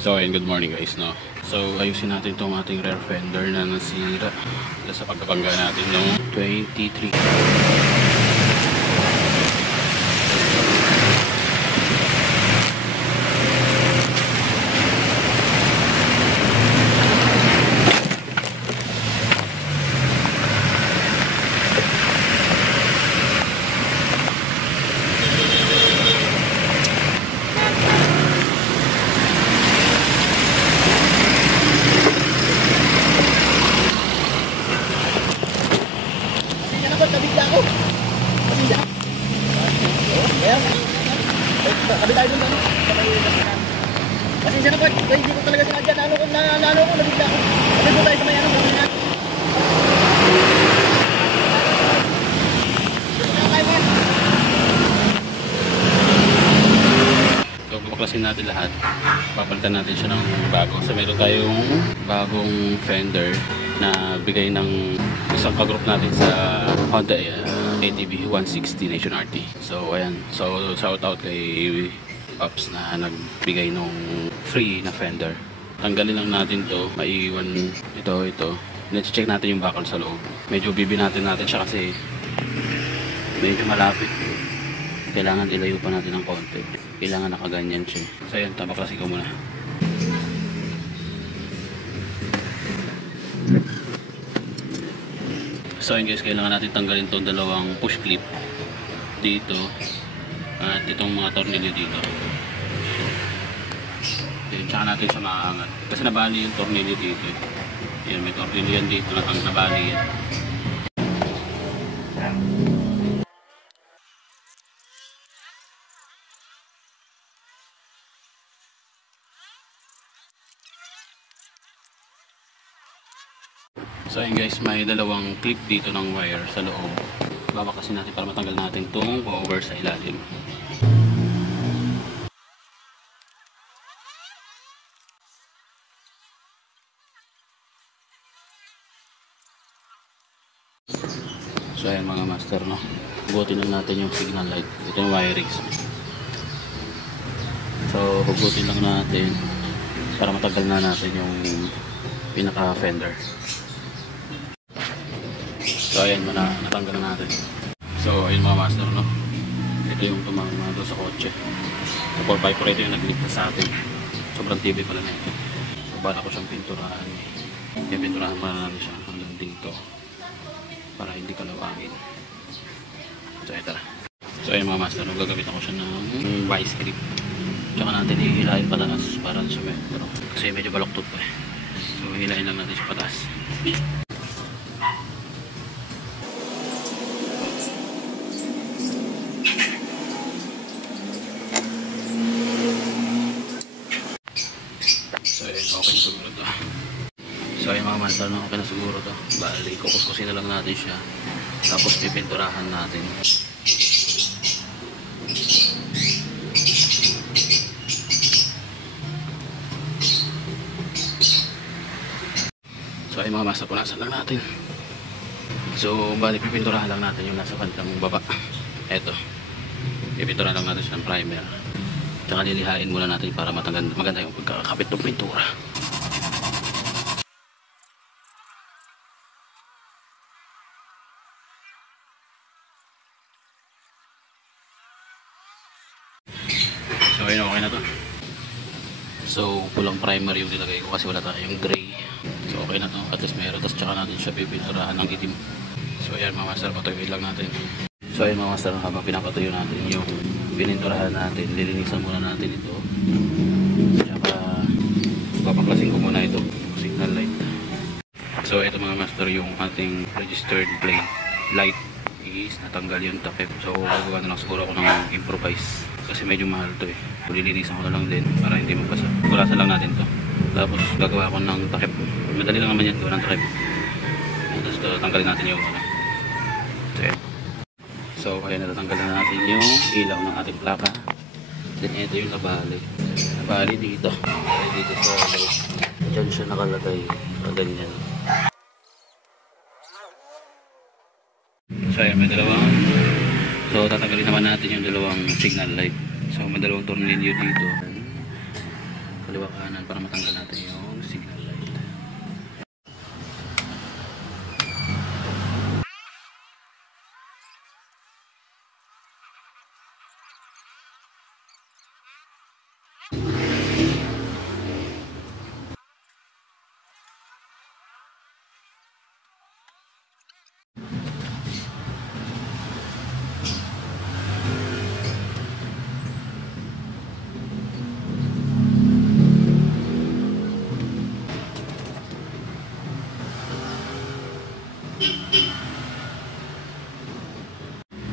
So ayun, good morning guys, no. So ayusin natin itong ating rear fender na nasira sa pagkabangga natin noong 23. Nabigla ako. Nabigla. Ayan. Sabi tayo dun. Pasensya na po. Hindi ko talaga sinadya. Nalo ko. Nabigla ako. Sabi po tayo sa may anong gawin na. So buklasin natin lahat. Papalitan natin siya ng bago. So meron tayong bagong fender na bigay ng isang ka-group natin sa Honda ATV 160 Nation RT. So ayan, so shout out kay Pops na nagbigay nung free na fender. Tanggalin lang natin to, maiiwan ito. I-check natin yung bakal sa loob. Medyo bibinatin natin siya kasi medyo malapit. Kailangan ilayo pa natin ng konti. Kailangan nakaganyan siya. So ayan, tabaklasin ko muna. So ayun guys, kailangan natin tanggalin itong dalawang push clip dito at itong mga tornilyo dito. Yan, tsaka natin siya makaangat kasi nabali yung tornilyo dito. Yan, may tornilyo yan dito na nabali yan. So ayun guys, may dalawang clip dito ng wire sa loob. Babakasin natin para matanggal natin itong cover sa ilalim. So ayan mga master, no, hugutin lang natin yung signal light. Ito yung wirings. So hugutin lang natin para matanggal na natin yung pinaka fender. So ayan, natanggal na natin. So ayun mga master, no, ito yung tumama doon sa kotse. So 4x4 ito yung nagligtas sa atin. Sobrang tibay pala na ito. So bala ko siyang pinturahan. Kaya pinturahan pa na natin siya hanggang dito para hindi kalawangin. So ito na. So ayun mga master, no, gagamitan ko siya ng vice grip. Tsaka natin hihilahin pataas para sumentro kasi medyo baloktot pa eh. So hilahin lang natin siya pataas. Okay na siguro to. So ayun mga master, no, okay na siguro to. Bali, kukuskusin na lang natin siya. Tapos pipinturahan natin. So ayun mga master, punasan lang natin. So bali, pipinturahan lang natin yung nasa bandang baba. Eto, pipinturahan lang natin siya ng primer. Tsaka lilihain muna natin para maganda yung pagkakapit ng pintura. So ayun, okay na to. So pulang primer yung nilagay ko kasi wala tayong gray. So okay na to, at least meron. Tapos tsaka natin siya pipinturahan ng itim. So ayan mga master, patuyuin lang natin. So ayun mga master, habang pinapatuyo natin yung pininturahan natin, lilinisan muna natin ito. Tsaka papaklasin ko muna ito, signal light. So ito mga master, yung ating registered plate light is natanggal yung takip. So gagawa na lang siguro ako ng improvise kasi medyo mahal to eh. Lilinisan ko na lang din para hindi magbasa. Gulasan lang natin to. Tapos gagawa ko ng takip. Madali lang naman yan, gawa ng takip. Tapos tanggalin natin yung so ayan, natatanggal na natin yung ilaw ng ating plaka. Then ito yung nabali dito. Dito sa loob. Diyan siya nakalagay. Ganyan. So ayan, may dalawang. So tatanggalin naman natin yung dalawang signal light. So may dalawang tornilyo dito. kaliwa kanan para matanggal natin yung signal light.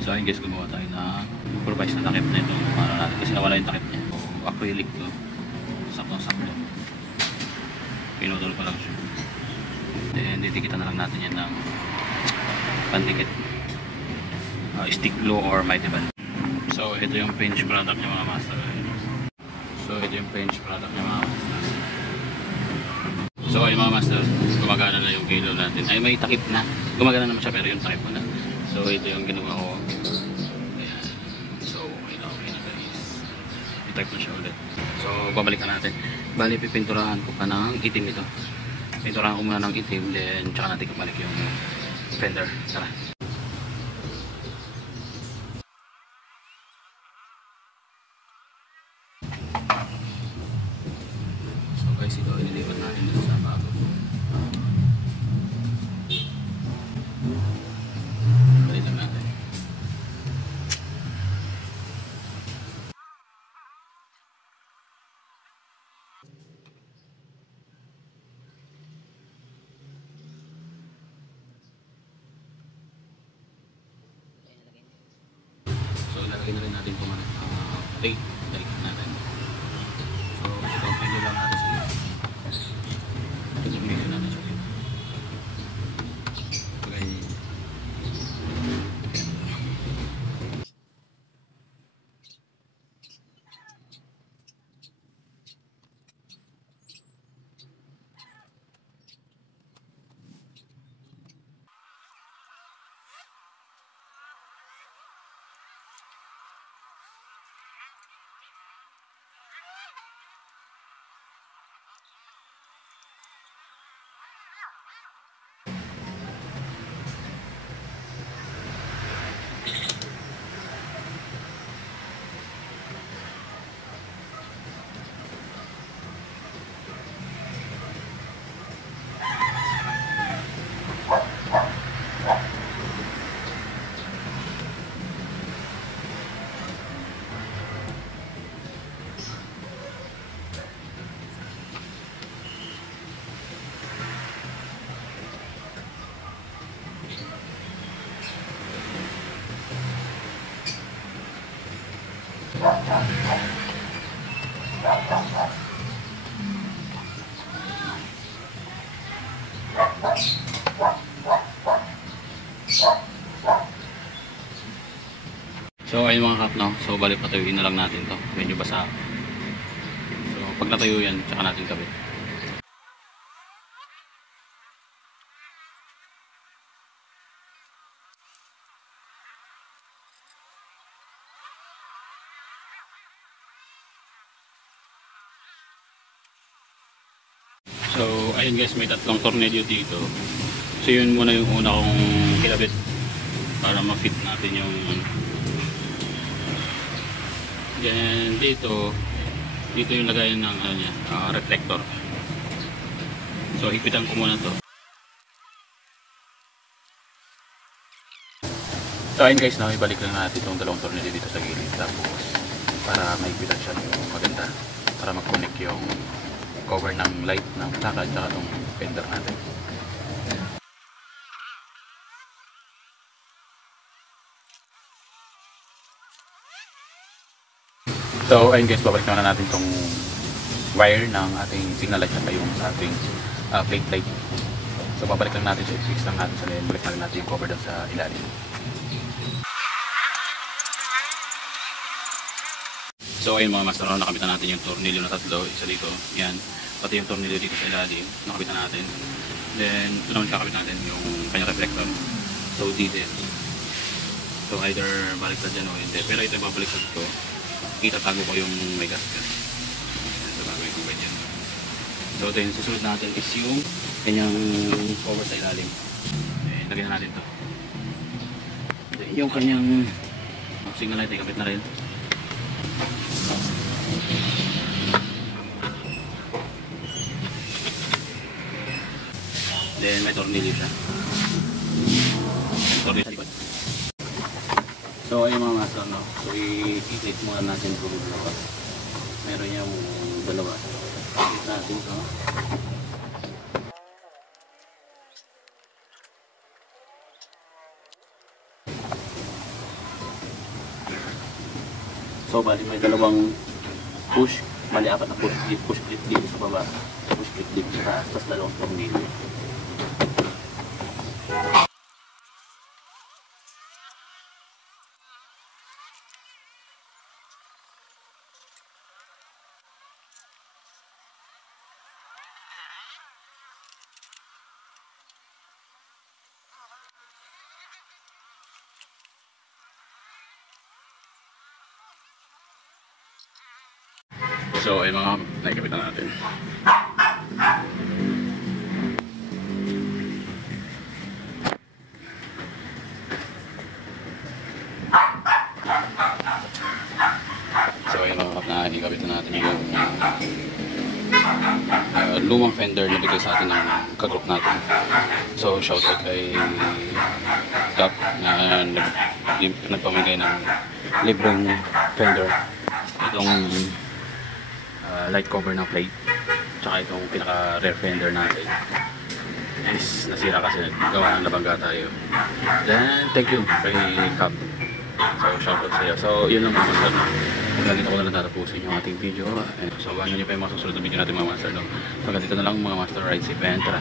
So ayun guys, gumawa tayo ng improvise na takip na ito para natin kasi nawala yung takip niya. Acrylic to, sakto-sakto, pinutol pa lang siya. Then didikita na lang natin yan ng pandikit, stick glue or mighty band. So ito yung pinch product niya mga master. So ito yung pinch product niya mga master. So ayun mga master, gumagana na yung kilo natin. Ay may takip na, gumagana naman siya pero yung takip mo na. So ito yung ginawa ko. Ayan. So okay na guys. I-type na siya ulit. So babalik na natin. Bali pipinturahan ko pa ng itim ito. Pinturahan ko muna ng itim, then tsaka natin kabalik yung fender. Tara. So guys, ito ililipat natin dito sa bago. So ilagay na rin natin itong tape, dalikan natin. So ito pwede lang natin sa iyo. Ito pwede natin sa iyo. Okay. So ayun mga kap, no? So balik patuyuin na lang natin to. Medyo basa. So pag natuyo yan, tsaka natin kabit. So ayun guys, may tatlong tornilyo dito. So yun muna yung una kong kilabit para ma-fit natin yung then dito yung lagayan ng ano niya, reflector. So higpitan ko muna to. So ayun guys, no, ibalik lang natin itong dalawang tornilyo dito sa gilid, tapos para mahigpitan siya ng maganda, para mag-connect yung cover ng light ng plaka at saka itong fender natin. So ayun guys, babalik naman natin itong wire ng ating signal light at yung sa ating plate light. So babalik lang natin siya, i-fix lang natin sa then balik lang natin yung cover doon sa ilalim. So ayun mga master, nakabitan natin yung tornilyo na tatlo, isa dito, yan, pati yung tornilyo dito sa ilalim, nakabitan natin. Then ito naman kakabit natin yung kanyang reflector. So dito, so either baliktad dyan o hindi, pero ito babaliktad ko, itatago ko yung may gasgas. So gagawin ko ba dyan. So then susunod natin is yung kanyang cover sa ilalim. Lagyan na natin to. Then, yung kanyang signal light ay kapit na rin. Then may tornilyo siya. Tornilyo sa likod. So ayun mga master, no? So i-click muna natin kung dalawa. Meron yung dalawa. Click natin to. So bali may dalawang push, bali apat na push clip dito sa baba, push clip dito sa taas, tapos dalawang tornilyo. So ay mga naikabit na natin. So ay mga naikabit na natin yung lumang fender na bigay sa atin ng kagroup natin. So shoutout kay Cap na nagpamigay ng libreng fender. Itong light cover ng plate, tsaka itong pinaka rear fender natin is nasira kasi gawa ng nabangga tayo. Then thank you kay Cap. So shoutout sa iyo. So yun lang mga master, no? Hanggang dito ko na lang tatapusin yung ating video. So ano nyo pa yung mga susunod na video natin mga master, no? Hanggang dito na lang mga master, ride safe and tara.